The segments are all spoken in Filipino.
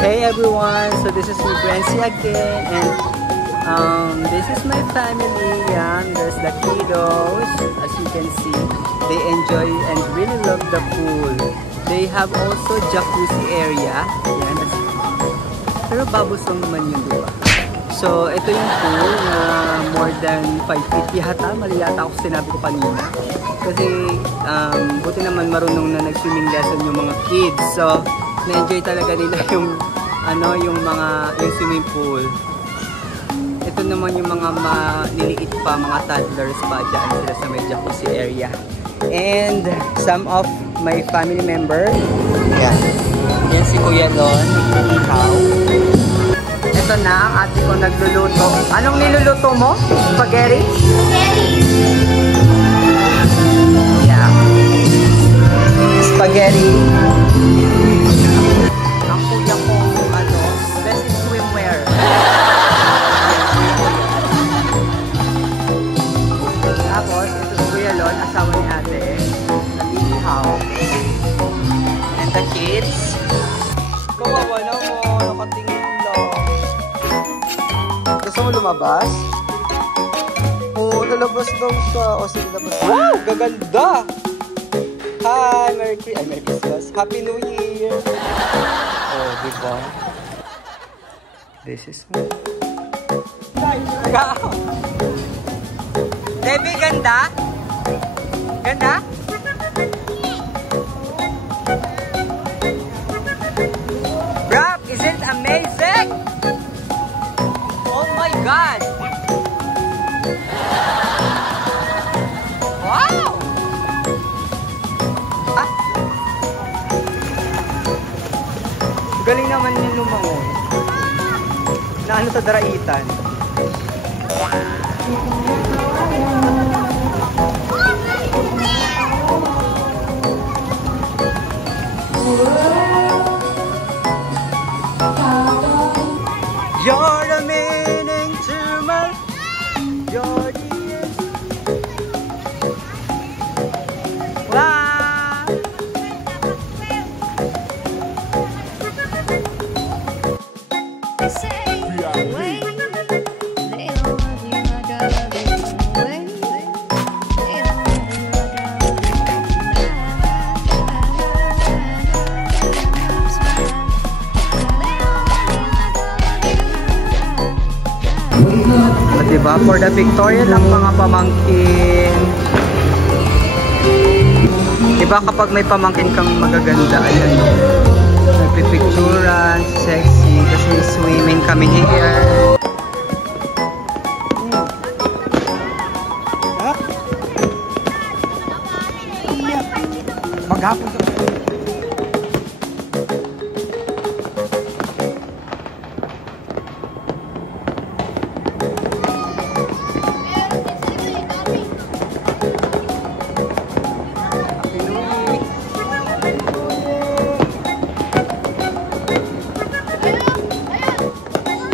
Hey everyone, so this is me Brancy again, and this is my family. There's the kiddos. As you can see, they enjoy and really love the pool. They have also jacuzzi area. Yan. Pero babusong naman yun, diba? So ito yung pool na more than 5 feet yata. Mali yata ako sinabi ko kanina. Kasi buti naman marunong na nag-swimming lesson yung mga kids. So na-enjoy talaga nila yung yung swimming pool. Ito naman yung mga maliliit pa, mga toddlers pa, dyan sila sa may jacuzzi area. And some of my family members, yan si Kuya Lon, nag-ihaw. Ito na ang ate ko nagluluto. Anong niluluto mo? Spaghetti? Yeah. Spaghetti. Ang kuya ko, best in swimwear. Tapos, ito si Kuya Lon, asawa ni ate, nag-ihaw. And the kids. Kawawa na mo, nakatingin lang. Gusto mo lumabas? Oo, lalabas daw siya. O sige, labas. Wow, gaganda! Hi, Merry Christmas. Happy New Year! Oh, diba? This is me. Debbie, ganda? Ganda? Rob, is it amazing? Oh my God! Wow! Galing naman yung lumangon. Na ano sa daraitan. You're the meaning to my you're the end. Wow. Diba? For the pictorial ng mga pamangkin. Diba kapag may pamangkin kang magaganda, ayan, nagpipicturan, sexy, kasi swimming kami here. Maghapon ka.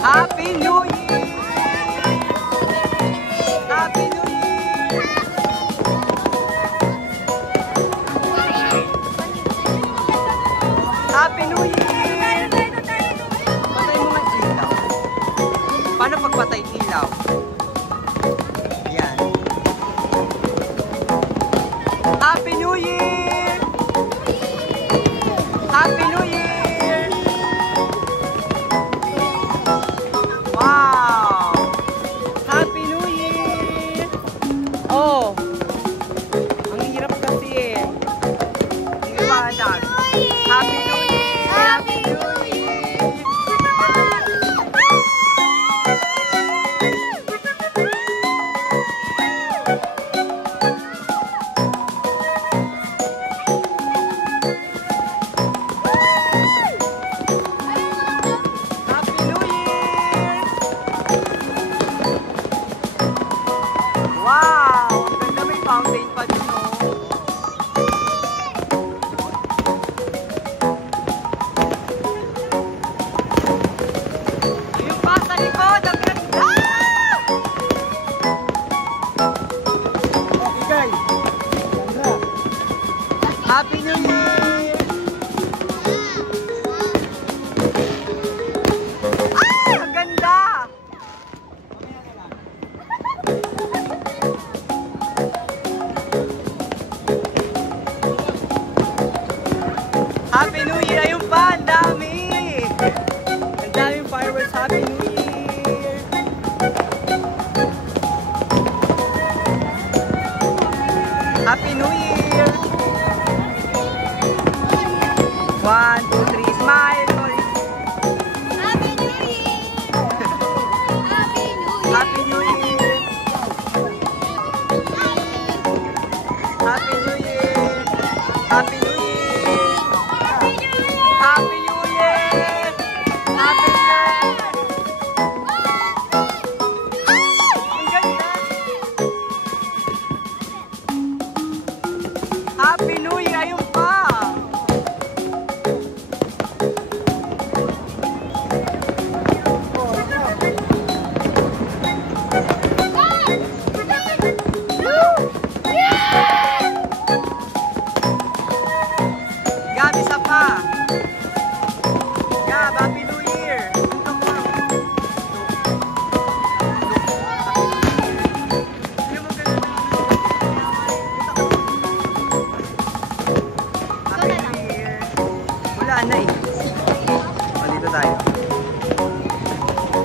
Happy New Year! Happy New Year! Happy New Year! Patay mo nga ilaw. Paano pagpatay ilaw? Yan. Happy New Year! Happy New Year! Wow!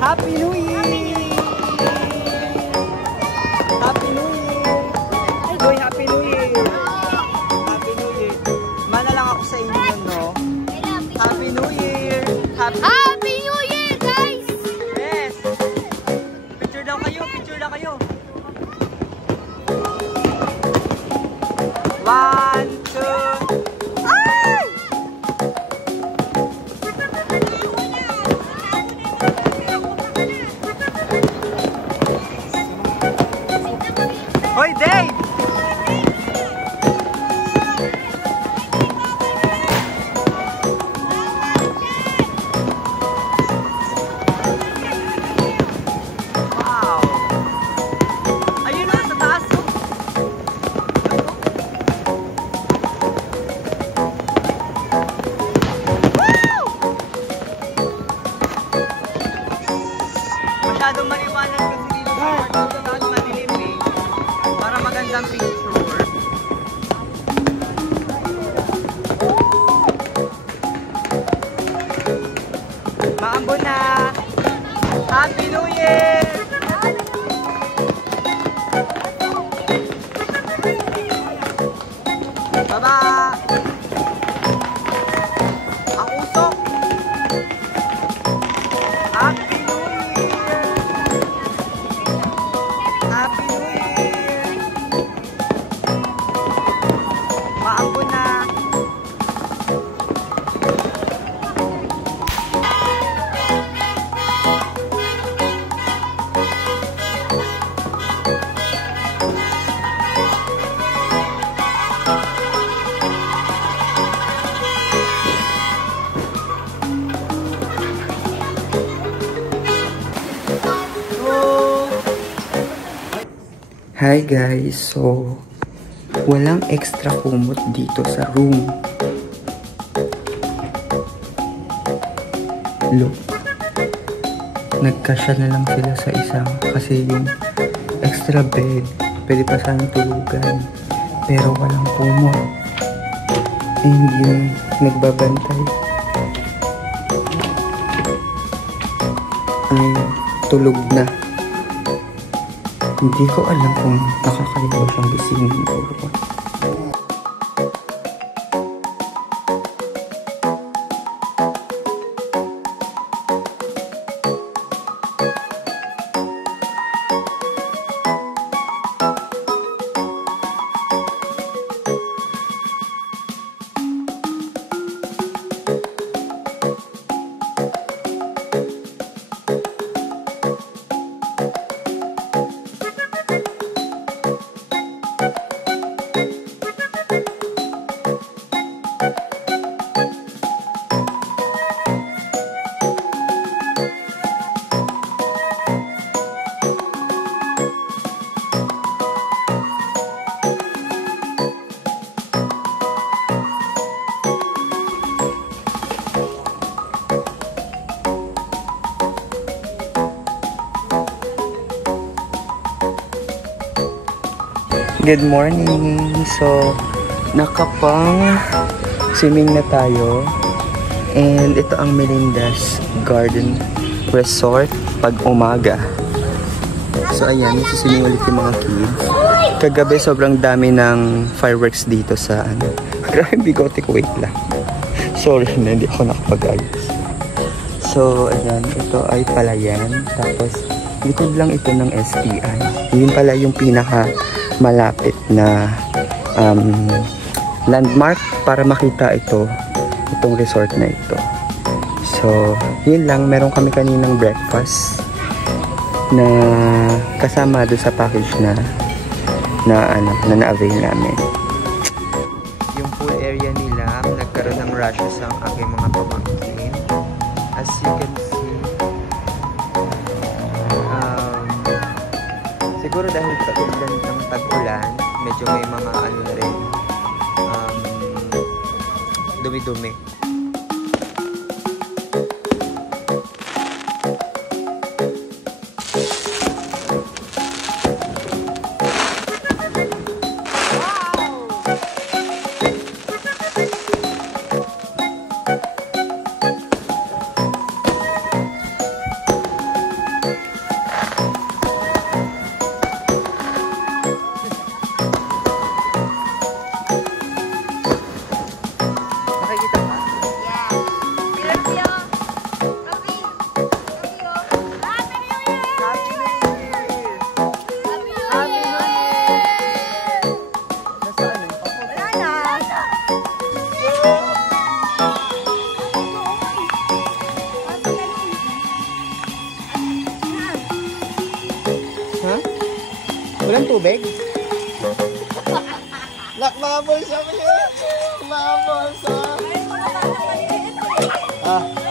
Happy New Year! Happy New Year! Uy, Happy New Year! Happy New Year! Mana lang ako sa inyo, no? Happy New Year! Happy New Year, guys! Yes! Picture daw kayo, picture daw kayo. 1, 2, ay! Hoy, Dave! Wow! Ayun na, sa taas. Masyadong maliwanag kasi dito sa part dito at madilim eh. Para magandang picture. Maambon na! Happy New Year! Baba! Ang usok! Happy New Year! Happy New Year! Maambon na! Hi guys, so walang extra kumot dito sa room. Look, nagkasya na lang sila sa isang kasi yung extra bed pwede pa sana tulugan pero walang kumot. And yung nagbabantay ay tulog na. Hindi ko alam kung nakakaliwa siyang gisingin or what. Good morning! So, nakapang swimming na tayo. And ito ang Melinda's Garden Resort pag umaga. So, ayan, nagsiswimming ulit yung mga kids. Kagabi, sobrang dami ng fireworks dito sa ano. Grabe, bigote ko. Wait lang. Sorry na, hindi ako nakapag-ayos. So, ayan, ito ay palayan. Tapos, likod lang ito ng SPI. Yun pala yung pinaka malapit na landmark para makita itong resort na ito. So, yun lang. Meron kami kaninang breakfast na kasama doon sa package na na-avail namin. Yung pool area nila, nagkaroon ng rashes ang aking mga pamangkin. As you can see, siguro dahil sa ulan ng tag-ulan, medyo may mga ano na rin, dumi-dumi. tubig? Nakmabol sa mga. Mabol sa. Ah.